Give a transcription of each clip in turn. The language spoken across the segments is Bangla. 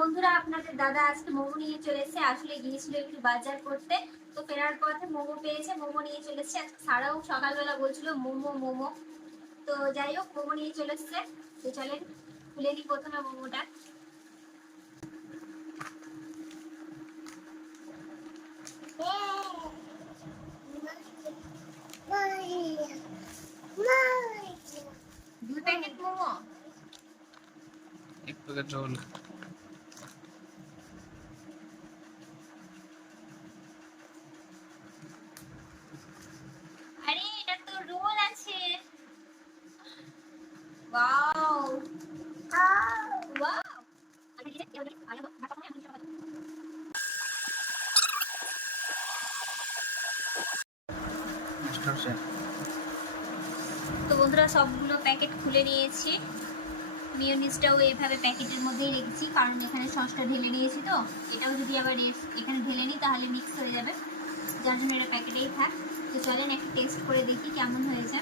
বন্ধুরা, আপনাদের দাদা আজকে মোমো নিয়ে চলে এসেছে। আসলে গিয়েছিল একটু বাজার করতে, তো ফেরার পথে মোমো পেয়েছে, মোমো নিয়ে চলে এসেছে। আজকে সারাও সকালবেলা বলছিল মোমো মোমো। তো যাই হোক, মোমো নিয়ে চলে এসেছে। তো চলেন খুলে নিই প্রথমে মোমোটা। দুই প্যাকেট মোমো, एक पैकेट रोल। আরে এটা তো রোল আছে। Wow wow. আমি কি জানি আরে ভাত আমি খাবো। स्टार्ट से তো বন্ধুরা, সবগুলো প্যাকেট খুলে নিয়েছি। মিয়োনিজটাও এইভাবে প্যাকেটের মধ্যেই রেখেছি, কারণ এখানে সসটা ঢেলে নিয়েছি। তো এটাও যদি আবার এখানে ঢেলে নিই তাহলে মিক্স হয়ে যাবে, যার জন্য এটা প্যাকেটেই থাক। তো চলেন একটু টেস্ট করে দেখি কেমন হয়েছে।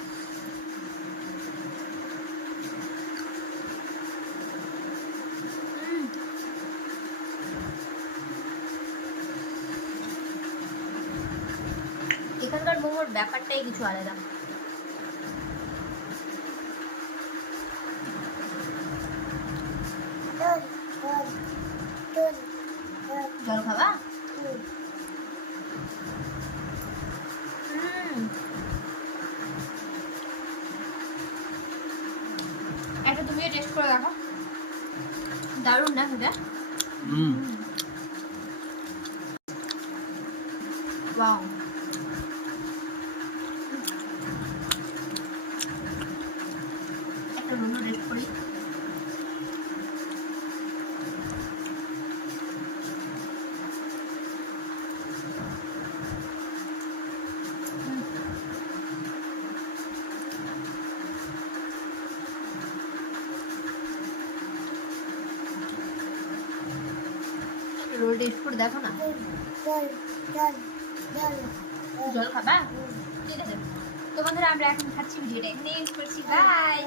এখানকার মোমোর ব্যাপারটাই কিছু আলাদা। জল খাবা? একটা তুমিও টেস্ট করে দেখো, দারুণ না সেটা? ওয়াও। একটা রোল টেস্ট করি। রোল টেস্ট করে দেখো না। জল খাবা? ঠিক আছে। তো বন্ধুরা, আমরা এখন খাচ্ছি, ভিডিওটা এখানে এন্ড করছি। বাই।